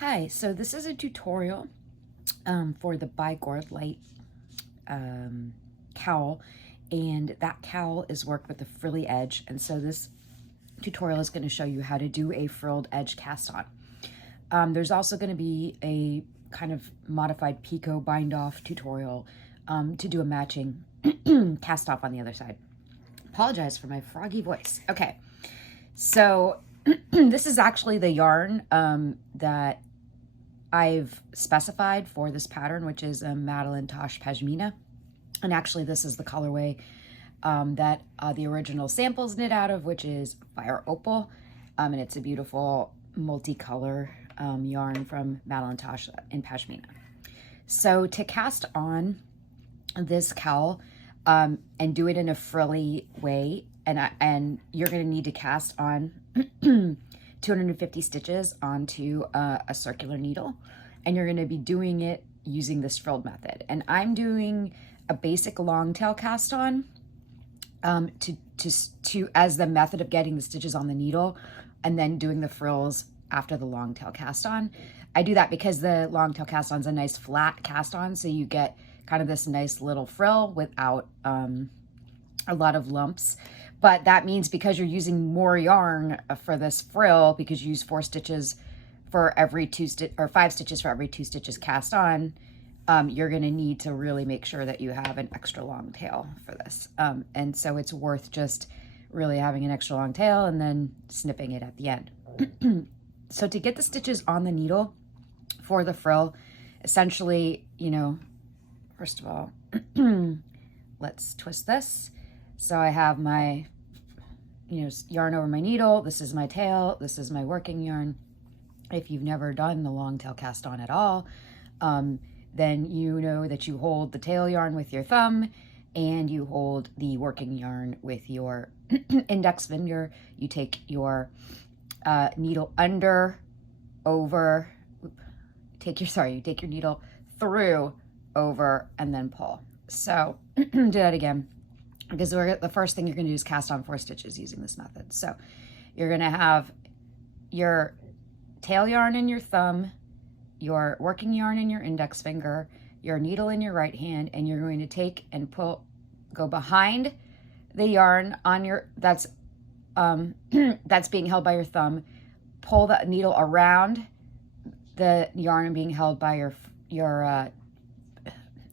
Hi, so this is a tutorial for the by Gourdlight cowl, and that cowl is worked with a frilly edge, and so this tutorial is going to show you how to do a frilled edge cast on. There's also going to be a kind of modified picot bind off tutorial to do a matching cast off on the other side. Apologize for my froggy voice. Okay, so this is actually the yarn that I've specified for this pattern, which is a Madeline Tosh Pashmina. And actually this is the colorway that the original sample's knit out of, which is Fire Opal. And it's a beautiful multicolor yarn from Madeline Tosh in Pashmina. So to cast on this cowl and do it in a frilly way, and you're going to need to cast on 250 stitches onto a circular needle, and you're going to be doing it using this frilled method. And I'm doing a basic long tail cast on to as the method of getting the stitches on the needle, and then doing the frills after the long tail cast on. I do that because the long tail cast on is a nice flat cast on, so you get kind of this nice little frill without a lot of lumps. But that means because you're using more yarn for this frill, because you use 4 stitches for every 5 stitches for every 2 stitches cast on, you're going to need to really make sure that you have an extra long tail for this. And so it's worth just really having an extra long tail and then snipping it at the end. So to get the stitches on the needle for the frill, essentially, first of all, let's twist this. So I have my, yarn over my needle. This is my tail. This is my working yarn. If you've never done the long tail cast on at all, then you know that you hold the tail yarn with your thumb and you hold the working yarn with your index finger. You take your needle under, over, you take your needle through, over, and then pull. So do that again, because the first thing you're going to do is cast on 4 stitches using this method. So you're going to have your tail yarn in your thumb, your working yarn in your index finger, your needle in your right hand, and you're going to take and go behind the yarn on that's being held by your thumb, pull the needle around the yarn being held by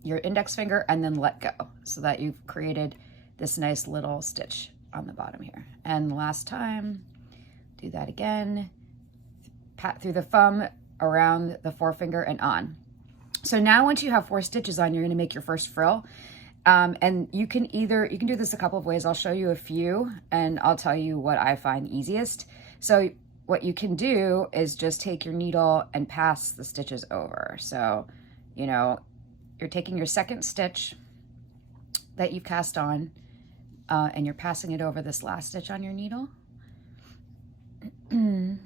your index finger, and then let go, so that you've created this nice little stitch on the bottom here. And the last time, do that again, pat through the thumb, around the forefinger, and on. So now once you have 4 stitches on, you're going to make your first frill. And you can do this a couple of ways. I'll show you a few, and I'll tell you what I find easiest. So what you can do is just take your needle and pass the stitches over. So, you're taking your second stitch that you've cast on, and you're passing it over this last stitch on your needle. Then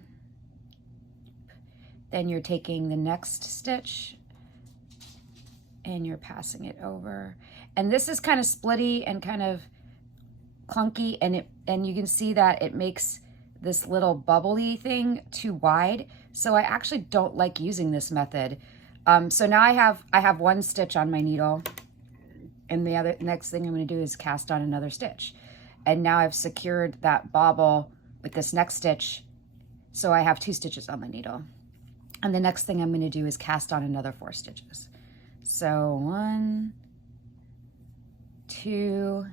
you're taking the next stitch and you're passing it over. And this is kind of splitty and kind of clunky, and you can see that it makes this little bubbly thing too wide. So I actually don't like using this method. So now I have 1 stitch on my needle, and the next thing I'm going to do is cast on another stitch. And now I've secured that bobble with this next stitch, so I have 2 stitches on the needle. And the next thing I'm going to do is cast on another 4 stitches. So 1, 2,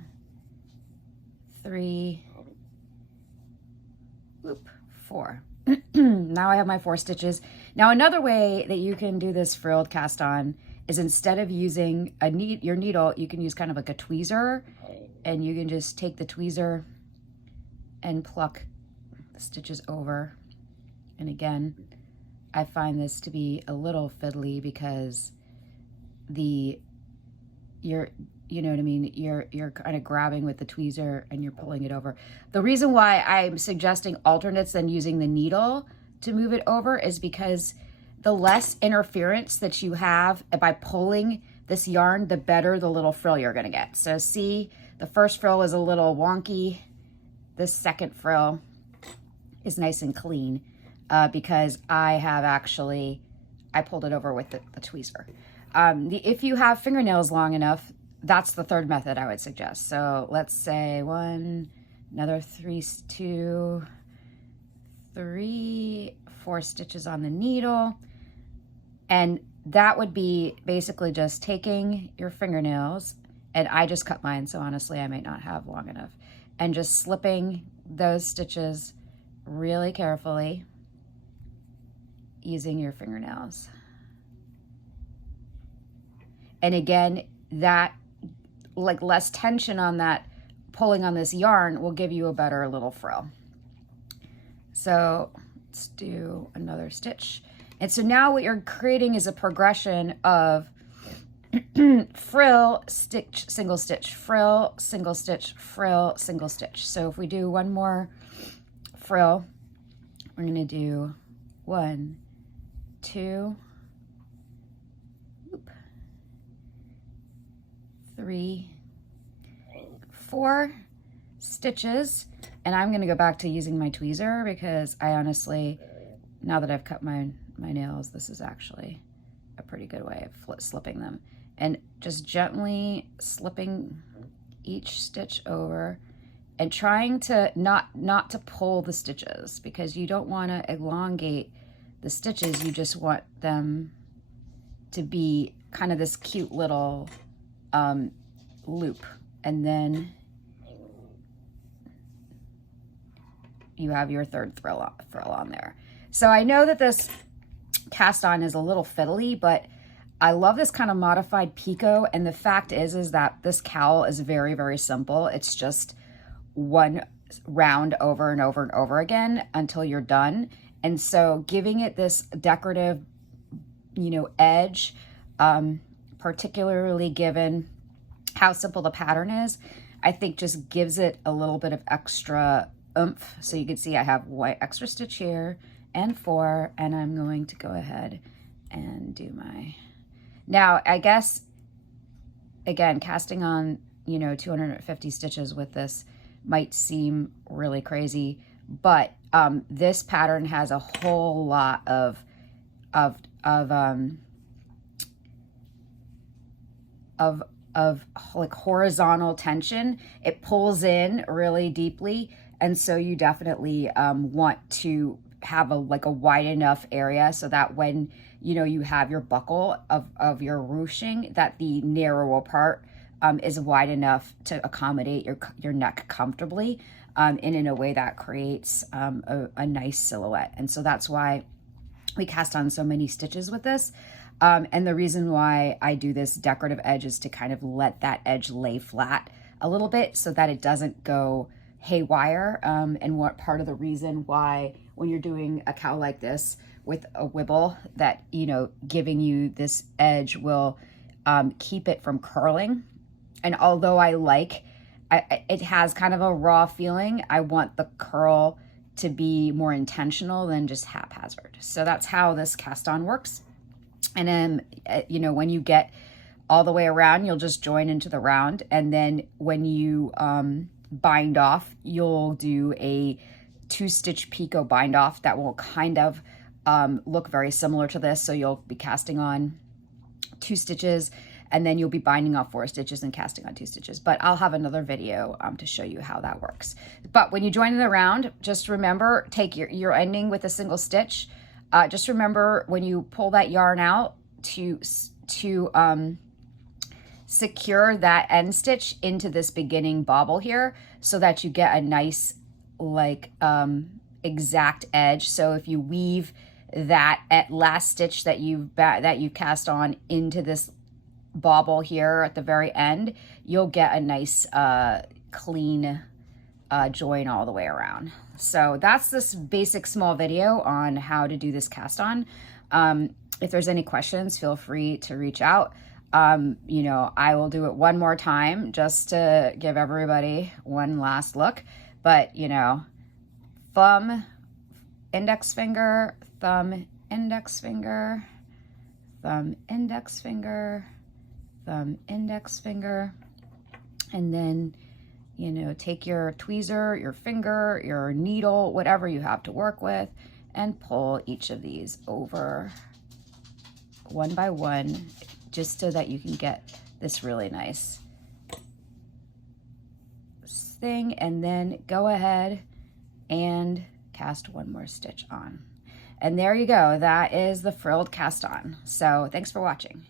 3, 4. Now I have my 4 stitches. Now another way that you can do this frilled cast on is, instead of using your needle, you can use kind of like a tweezer, and you can just take the tweezer and pluck the stitches over. And again, I find this to be a little fiddly because you're kind of grabbing with the tweezer and you're pulling it over. The reason why I'm suggesting alternates than using the needle to move it over is because the less interference that you have by pulling this yarn, the better the little frill you're going to get. So see, the first frill is a little wonky. This second frill is nice and clean. because I pulled it over with the tweezer. If you have fingernails long enough, that's the third method I would suggest. So let's say another 2, 3, 4 stitches on the needle. And that would be basically just taking your fingernails, and I just cut mine, so honestly I might not have long enough, and just slipping those stitches really carefully using your fingernails. And again, that like less tension on that pulling on this yarn will give you a better little frill. So let's do another stitch. And so now what you're creating is a progression of frill, stitch, single stitch, frill, single stitch, frill, single stitch. So if we do one more frill, we're going to do 1, 2, 3, 4 stitches. And I'm going to go back to using my tweezer because I honestly, now that I've cut my nails, this is actually a pretty good way of slipping them. And just gently slipping each stitch over and trying to not to pull the stitches, because you don't want to elongate the stitches. You just want them to be kind of this cute little loop. And then you have your third frill on there. So I know that this cast on is a little fiddly, but I love this kind of modified picot. And the fact is that this cowl is very, very simple. It's just one round over and over and over again until you're done. And so giving it this decorative, edge, particularly given how simple the pattern is, I think just gives it a little bit of extra oomph. So you can see I have one extra stitch here and 4, and I'm going to go ahead and do my, now I guess, again, casting on, 250 stitches with this might seem really crazy, but this pattern has a whole lot of like horizontal tension. It pulls in really deeply, and so you definitely want to have a wide enough area so that when you have your buckle of your ruching, that the narrower part is wide enough to accommodate your neck comfortably, and in a way that creates a nice silhouette. And so that's why we cast on so many stitches with this. And the reason why I do this decorative edge is to kind of let that edge lay flat a little bit so that it doesn't go haywire. And what part of the reason why when you're doing a cowl like this with a wibble, that, giving you this edge will keep it from curling. And although it has kind of a raw feeling, I want the curl to be more intentional than just haphazard. So that's how this cast on works. And then, when you get all the way around, you'll just join into the round. And then when you bind off, you'll do a 2-stitch picot bind off that will kind of look very similar to this. So you'll be casting on 2 stitches, and then you'll be binding off 4 stitches and casting on 2 stitches. But I'll have another video to show you how that works. But when you join in the round, just remember, take your ending with a single stitch. Just remember when you pull that yarn out to secure that end stitch into this beginning bobble here, so that you get a nice exact edge. So if you weave that at last stitch that you've cast on into this bobble here at the very end, you'll get a nice clean join all the way around. So that's this basic small video on how to do this cast on. If there's any questions, feel free to reach out. I will do it one more time just to give everybody one last look. But, thumb, index finger, thumb, index finger, thumb, index finger, thumb, index finger, and then take your tweezer, your finger, your needle, whatever you have to work with, and pull each of these over one by one, just so that you can get this really nice thing, and then go ahead and cast one more stitch on. And there you go, that is the frilled cast on. So thanks for watching.